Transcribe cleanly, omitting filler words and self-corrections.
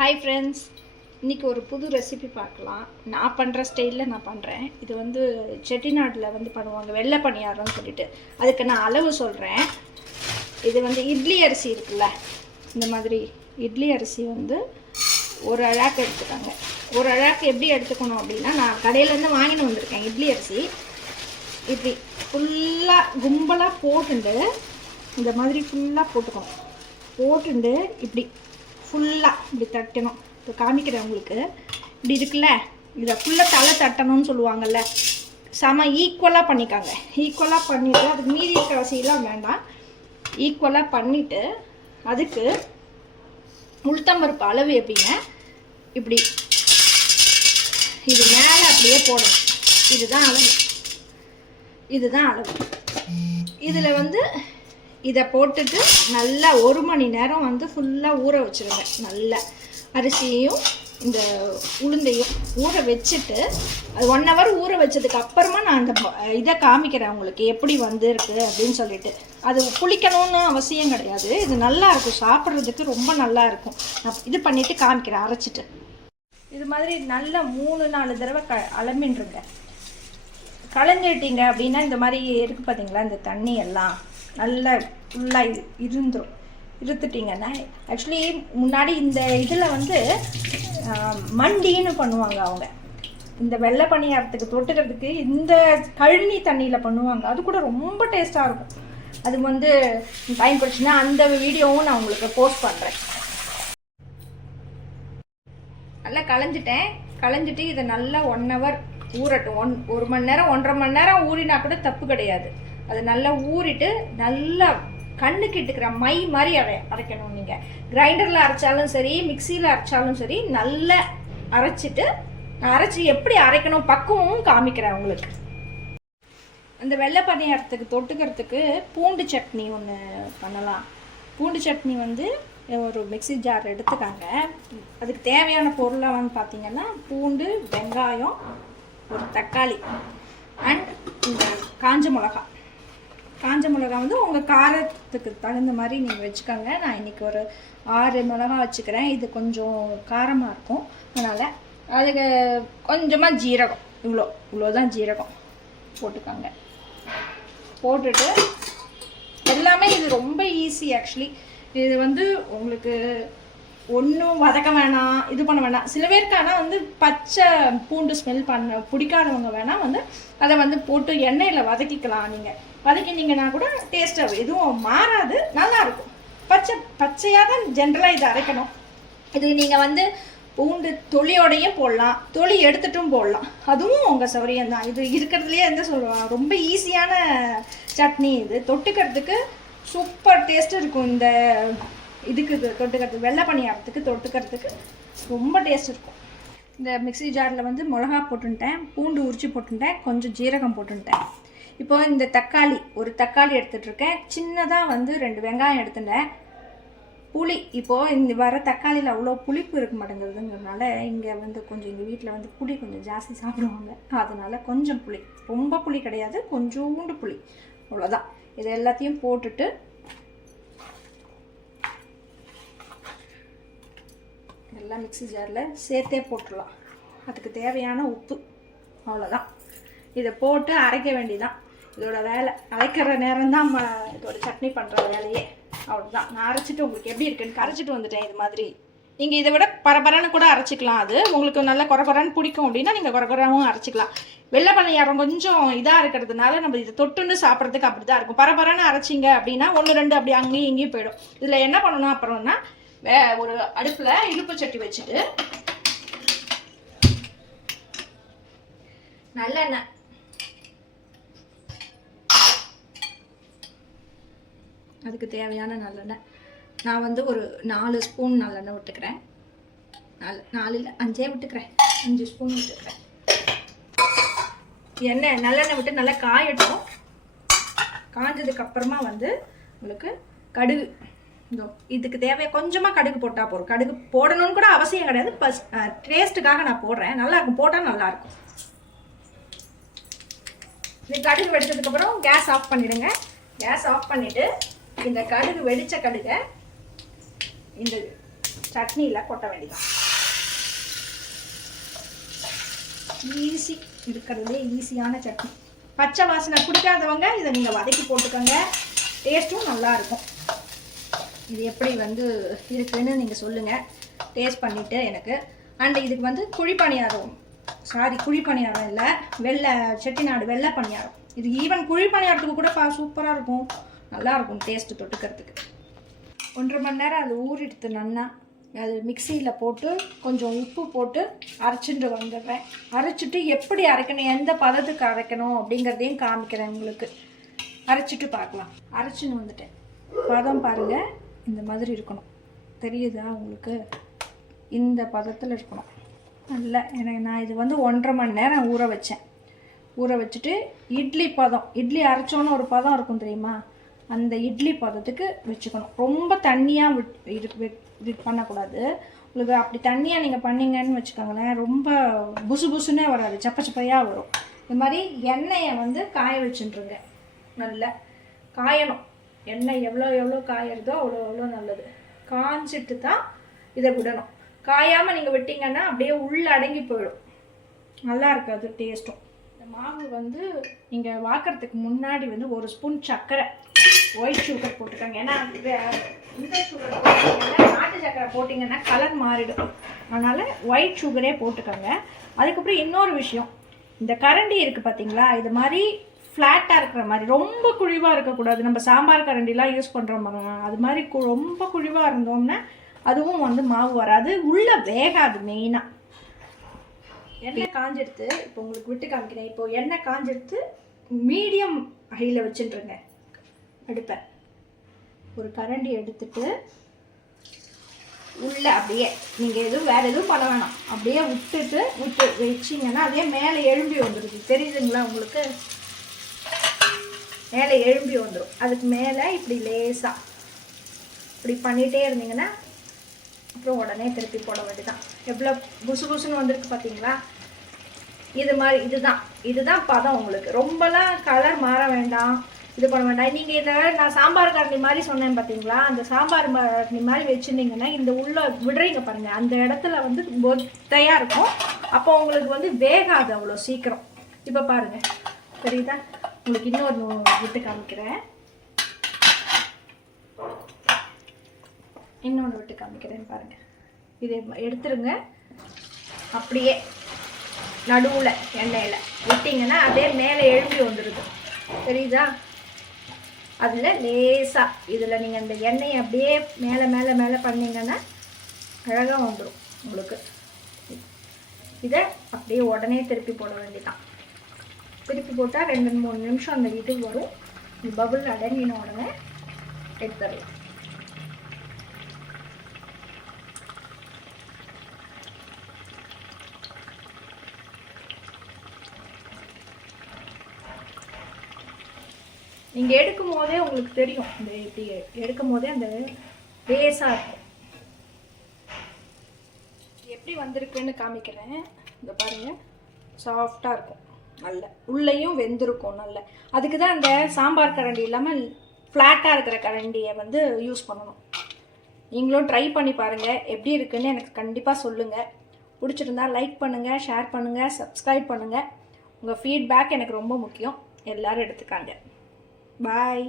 Hi friends, இன்றைக்கி ஒரு புது ரெசிபி பார்க்கலாம். நான் பண்ணுற ஸ்டைலில் நான் பண்ணுறேன். இது வந்து செட்டிநாட்டில் வந்து பண்ணுவாங்க, வெள்ளை பணியாரம்னு சொல்லிட்டு. அதுக்கு நான் அளவு சொல்கிறேன். இது வந்து இட்லி அரிசி இருக்குல்ல, இந்த மாதிரி இட்லி அரிசி வந்து ஒரு அழாக்கு எடுத்துக்காங்க. ஒரு அழாக்கு எப்படி எடுத்துக்கணும் அப்படின்னா, நான் கடையிலேருந்து வாங்கின்னு வந்திருக்கேன் இட்லி அரிசி. இப்படி ஃபுல்லாக கும்பலாக போட்டுண்டு இந்த மாதிரி ஃபுல்லாக போட்டுக்கணும். போட்டுண்டு இப்படி ஃபுல்லாக இப்படி தட்டணும். இப்போ காமிக்கிறேன் உங்களுக்கு. இப்படி இருக்குல்ல, இதை ஃபுல்லாக தலை தட்டணும்னு சொல்லுவாங்கள்ல, செம ஈக்குவலாக பண்ணிக்காங்க. ஈக்குவலாக பண்ணிவிட்டு அதுக்கு மீதி இருக்கிற அரிசிலாம் வேண்டாம். ஈக்குவலாக பண்ணிவிட்டு அதுக்கு உளுத்தம்பருப்பு அளவு எப்படின்னா, இப்படி இது மேலே அப்படியே போடணும். இதுதான் அளவு, இதுதான் அளவு. இதில் வந்து இதை போட்டுட்டு நல்லா 1 மணி நேரம் வந்து ஃபுல்லாக ஊற வச்சுருங்க. நல்லா அரிசியையும் இந்த உளுந்தையும் ஊற வச்சுட்டு, அது 1 ஹவர் ஊற வச்சதுக்கு அப்புறமா நான் அந்த இதை காமிக்கிறேன் உங்களுக்கு எப்படி வந்துருக்கு அப்படின்னு சொல்லிட்டு. அது புளிக்கணும்னு அவசியம் கிடையாது. இது நல்லா இருக்கும், சாப்பிட்றதுக்கு ரொம்ப நல்லா இருக்கும். நான் இது பண்ணிவிட்டு காமிக்கிறேன் அரைச்சிட்டு. இது மாதிரி நல்லா 3-4 தடவை அலம்பின்றுங்க. களைஞ்சிட்டிங்க அப்படின்னா இந்த மாதிரி இருக்குது பார்த்தீங்களா, இந்த தண்ணி எல்லாம் நல்லா ஃபுல்லாக இருத்துட்டிங்கன்னா, ஆக்சுவலி முன்னாடி இந்த இதில் வந்து மண்டின்னு பண்ணுவாங்க அவங்க. இந்த வெள்ளை பணியாரத்துக்கு தொட்டுக்கிறதுக்கு இந்த கழனி தண்ணியில் பண்ணுவாங்க. அது கூட ரொம்ப டேஸ்ட்டாக இருக்கும். அது வந்து பயன்படுச்சுன்னா அந்த வீடியோவும் நான் உங்களுக்கு போஸ்ட் பண்ணுறேன். நல்லா களைஞ்சிட்டு இதை நல்லா 1 ஹவர் ஊறட்டும். 1 மணி நேரம் 1.5 மணி நேரம் ஊறினா கூட தப்பு கிடையாது. அது நல்லா ஊறிட்டு நல்லா கண்ணுக்கு இட்டுக்கிற மை மாதிரி அரைக்கணும். நீங்கள் கிரைண்டரில் அரைச்சாலும் சரி, மிக்சியில் அரைச்சாலும் சரி, நல்லா அரைச்சிட்டு அரைச்சி எப்படி அரைக்கணும் பக்குவமும் காமிக்கிறேன் உங்களுக்கு. அந்த வெள்ளை பணியாரத்துக்கு தொட்டுக்கிறதுக்கு பூண்டு சட்னி ஒன்று பண்ணலாம். பூண்டு சட்னி வந்து ஒரு மிக்சி ஜார் எடுத்துக்காங்க. அதுக்கு தேவையான பொருளை வந்து பார்த்திங்கன்னா, பூண்டு, வெங்காயம், ஒரு தக்காளி அண்ட் இந்த காஞ்ச மிளகா வந்து உங்கள் காரத்துக்கு தகுந்த மாதிரி நீங்கள் வச்சுக்கோங்க. நான் இன்றைக்கி ஒரு 6 மிளகா வச்சுக்கிறேன். இது கொஞ்சம் காரமாக இருக்கும், அதனால் அதுக்கு கொஞ்சமாக ஜீரகம், இவ்வளோதான் ஜீரகம் போட்டுக்கோங்க. போட்டுட்டு எல்லாமே இது ரொம்ப ஈஸி. ஆக்சுவலி இது வந்து உங்களுக்கு ஒன்றும் வதக்க வேணாம், இது பண்ண வேணாம். சில பேருக்கு ஆனால் வந்து பச்சை பூண்டு ஸ்மெல் பிடிக்காதவங்க வேணால் வந்து அதை வந்து போட்டு எண்ணெயில் வதக்கிக்கலாம். நீங்கள் வதக்கினீங்கன்னா கூட டேஸ்ட்டாக எதுவும் மாறாது, நல்லாயிருக்கும். பச்சையாக தான் ஜென்ரலாக இதை அரைக்கணும். இது நீங்கள் வந்து பூண்டு தொலியோடையும் போடலாம், தொலி எடுத்துட்டும் போடலாம். அதுவும் உங்கள் சௌரியம்தான். இது இருக்கிறதுலையே எந்த சொல்லுவாங்க, ரொம்ப ஈஸியான சட்னி. இது தொட்டுக்கிறதுக்கு சூப்பர் டேஸ்ட்டு இருக்கும். இந்த இதுக்கு தொட்டுக்கிறதுக்கு, வெள்ளை பணியாரத்துக்கு தொட்டுக்கிறதுக்கு ரொம்ப டேஸ்ட் இருக்கும். இந்த மிக்சி ஜாரில் வந்து மிளகா போட்டுட்டேன், பூண்டு உரிச்சு போட்டுட்டேன், கொஞ்சம் ஜீரகம் போட்டுட்டேன். இப்போ இந்த ஒரு தக்காளி எடுத்துகிட்ருக்கேன். சின்னதாக வந்து 2 வெங்காயம் எடுத்துட்டேன். புளி, இப்போது இந்த வர தக்காளியில் அவ்வளோ புளிப்பு இருக்க மாட்டேங்கிறதுங்கிறதுனால இங்கே வந்து கொஞ்சம் எங்கள் வீட்டில் வந்து புளி கொஞ்சம் ஜாஸ்தி சாப்பிடுவாங்க. அதனால் கொஞ்சம் புளி, ரொம்ப புளி கிடையாது, கொஞ்சோண்டு புளி, அவ்வளோதான். இது எல்லாத்தையும் போட்டுட்டு எல்லாம் மிக்சி ஜாரில் சேர்த்தே போட்டுடலாம். அதுக்கு தேவையான உப்பு, அவ்வளோதான். இதை போட்டு அரைக்க வேண்டியதான் இதோட வேலை. அரைக்கிற நேரம் தான் இதோட சட்னி பண்ணுற வேலையே. அவ்வளோதான். நான் அரைச்சிட்டு உங்களுக்கு எப்படி இருக்குன்னு அரைச்சிட்டு வந்துட்டேன். இது மாதிரி நீங்கள் இதை விட பரபரன்னு கூட அரைச்சிக்கலாம். அது உங்களுக்கு நல்லா குறகுறன்னு பிடிக்கும் அப்படின்னா நீங்கள் குறகுறவும் அரைச்சிக்கலாம். வெள்ளை பணியாரம் கொஞ்சம் இதாக இருக்கிறதுனால நம்ம இதை தொட்டுன்னு சாப்பிட்றதுக்கு அப்படி தான் இருக்கும். பரபரன்னு அரைச்சிங்க அப்படின்னா 1-2 அப்படி அங்கேயும் இங்கேயும் போயிடும். இதில் என்ன பண்ணணும் அப்புறம்னா, ஒரு அடுப்பில் இழுப்பு சட்டி வச்சுட்டு நல்லெண்ணெய், அதுக்கு தேவையான நல்லெண்ணெய் நான் வந்து ஒரு 4 ஸ்பூன் நல்லெண்ணெய் விட்டுக்கிறேன். 4 இல்லை 5 விட்டுக்கிறேன், 5 ஸ்பூன் விட்டுக்கிறேன். நல்லெண்ணெய் விட்டு நல்லா காயட்டும். காஞ்சதுக்கு அப்புறமா வந்து உங்களுக்கு கடுகு, இதுக்கு தேவையாக கொஞ்சமாக கடுகு போட்டால் போதும். கடுகு போடணும்னு கூட அவசியம் கிடையாது, டேஸ்ட்டுக்காக நான் போடுறேன். நல்லாயிருக்கும், போட்டால் நல்லாயிருக்கும். இந்த கடுகு வெடிச்சதுக்கப்புறம் கேஸ் ஆஃப் பண்ணிவிடுங்க. கேஸ் ஆஃப் பண்ணிவிட்டு இந்த கடுகு வெடித்த கடுகை இந்த சட்னியில் கொட்ட வேண்டியதான். ஈஸி, இருக்கிறதுலே ஈஸியான சட்னி. பச்சை வாசனை பிடிக்காதவங்க இதை நீங்கள் வதக்கி போட்டுக்கோங்க, டேஸ்ட்டும் நல்லாயிருக்கும். இது எப்படி இருக்குன்னு நீங்கள் சொல்லுங்கள் டேஸ்ட் பண்ணிவிட்டு எனக்கு. அண்ட் இதுக்கு குழிப்பணியாரம், குழிப்பணியாரம் இல்லை, செட்டிநாடு வெள்ளை பணியாரம். இது ஈவன் குழிப்பணியாரத்துக்கு கூட சூப்பராக இருக்கும், நல்லாயிருக்கும் டேஸ்ட்டு தொட்டுக்கிறதுக்கு. 1.5 மணி நேரம் அது ஊறிடுத்து நன்னா. அது மிக்சியில் போட்டு கொஞ்சம் உப்பு போட்டு அரைச்சிட்டு வந்துடுறேன். அரைச்சிட்டு எப்படி அரைக்கணும், எந்த பதத்துக்கு அரைக்கணும் அப்படிங்கிறதையும் காமிக்கிறேன் உங்களுக்கு. அரைச்சிட்டு பார்க்கலாம். அரைச்சின்னு வந்துட்டேன். பதம் பாருங்கள், இந்த மாதிரி இருக்கணும். தெரியுதா உங்களுக்கு? இந்த பதத்தில் இருக்கணும். நல்லா எனக்கு நான் இது 1.5 மணி நேரம் ஊற வச்சேன். ஊற வச்சுட்டு இட்லி பதம், இட்லி அரைச்சோன்னு ஒரு பதம் இருக்கும் தெரியுமா, அந்த இட்லி பதத்துக்கு வச்சுக்கணும். ரொம்ப தண்ணியாக இது பண்ணக்கூடாது. உங்களுக்கு அப்படி தண்ணியாக நீங்கள் பண்ணிங்கன்னு வச்சுக்கோங்களேன், ரொம்ப புசு புசுன்னே வராது, சப்ப சப்பையாக வரும். இது மாதிரி எண்ணெயை காய வச்சுட்டுருங்க. நல்லா காயணும். எண்ணெய் எவ்வளோ காயறதோ அவ்வளோ நல்லது. காஞ்சிட்டு தான் இதை விடணும். காயாமல் நீங்கள் விட்டிங்கன்னா அப்படியே உள்ளே அடங்கி போயிடும், நல்லா இருக்காது டேஸ்ட்டும். இந்த மாவு நீங்கள் வாக்கிறதுக்கு முன்னாடி 1 ஸ்பூன் சர்க்கரை, ஒயிட் சுகர் போட்டுக்கோங்க. ஏன்னா இந்த சுகர் போட்டிங்கன்னா, நாட்டு சர்க்கரை போட்டிங்கன்னா கலர் மாறிடும். அதனால் ஒயிட் சுகரே போட்டுக்கோங்க. அதுக்கப்புறம் இன்னொரு விஷயம், இந்த கரண்டி இருக்குது பார்த்தீங்களா, இது மாதிரி ஃப்ளாட்டாக இருக்கிற மாதிரி, ரொம்ப குழிவாக இருக்கக்கூடாது. நம்ம சாம்பார் கரண்டிலாம் யூஸ் பண்ணுறோம், அது மாதிரி ரொம்ப குழிவாக இருந்தோம்னா அதுவும் மாவு வராது, உள்ளே வேகாது. மெயினாக எண்ணெய் காஞ்செடுத்து இப்போ உங்களுக்கு விட்டு காமிக்கிறேன். இப்போ எண்ணெய் காஞ்செடுத்து மீடியம் ஹையில் வச்சுட்டுருங்க அடுப்பை. ஒரு கரண்டி எடுத்துட்டு உள்ளே அப்படியே நீங்கள் வேறு எதுவும் பண்ண வேணாம், அப்படியே விட்டு வச்சிங்கன்னா அதே மேலே எழும்பி வந்துடுது. தெரியுதுங்களா உங்களுக்கு? மேலே எழும்பி வந்துடும். அதுக்கு மேலே இப்படி லேசாக இப்படி பண்ணிகிட்டே இருந்தீங்கன்னா அப்புறம் உடனே திருப்பி போட வேண்டியதான். எவ்வளோ புசு புசுன்னு வந்திருக்கு பார்த்தீங்களா? இது மாதிரி இதுதான் பதம். உங்களுக்கு ரொம்பலாம் கலர் மாற வேண்டாம், இது பண்ண வேண்டாம். நீங்கள் இதை நான் சாம்பார் கரண்டி மாதிரி சொன்னேன் பார்த்தீங்களா, அந்த சாம்பார் கரண்டி மாதிரி வச்சுருந்தீங்கன்னா இந்த உள்ளே விடுறீங்க பாருங்கள், அந்த இடத்துல பொத்தையாக இருக்கும். அப்போ உங்களுக்கு வேகாது அவ்வளோ சீக்கிரம். இப்போ பாருங்கள், தெரியுதா? உங்களுக்கு இன்னொரு விட்டு காமிக்கிறேன், இன்னொன்று விட்டு காமிக்கிறேன் பாருங்கள். இதை எடுத்துருங்க, அப்படியே நடுவில் எண்ணெயில் விட்டிங்கன்னா அதே மேலே எழும்பி வந்துடுது. தெரியுதா? அதில் லேசாக இதில் நீங்கள் இந்த எண்ணெயை அப்படியே மேலே மேலே மேலே பண்ணிங்கன்னா அழகாக வந்துடும் உங்களுக்கு. இதை அப்படியே உடனே திருப்பி போட வேண்டியதான். திருப்பி போட்டால் 2-3 நிமிஷம் அந்த இது வரும். இந்த பபுள் அடங்கின உடனே எடுத்துடலாம். நீங்கள் எடுக்கும் போதே உங்களுக்கு தெரியும், இந்த இப்படி எடுக்கும் போதே அந்த லேசாக இருக்கும். எப்படி வந்திருக்குன்னு காமிக்கிறேன். இந்த பாருங்கள், சாஃப்டாக இருக்கும், நல்ல உள்ளேயும் வெந்திருக்கும் நல்ல. அதுக்கு தான் அந்த சாம்பார் கரண்டி இல்லாமல் ஃப்ளாட்டாக இருக்கிற கரண்டியை யூஸ் பண்ணணும். நீங்களும் ட்ரை பண்ணி பாருங்கள், எப்படி இருக்குன்னு எனக்கு கண்டிப்பாக சொல்லுங்கள். பிடிச்சிருந்தா லைக் பண்ணுங்கள், ஷேர் பண்ணுங்கள், சப்ஸ்கிரைப் பண்ணுங்கள். உங்கள் ஃபீட்பேக் எனக்கு ரொம்ப முக்கியம். எல்லோரும் எடுத்துக்காங்க. பாய்.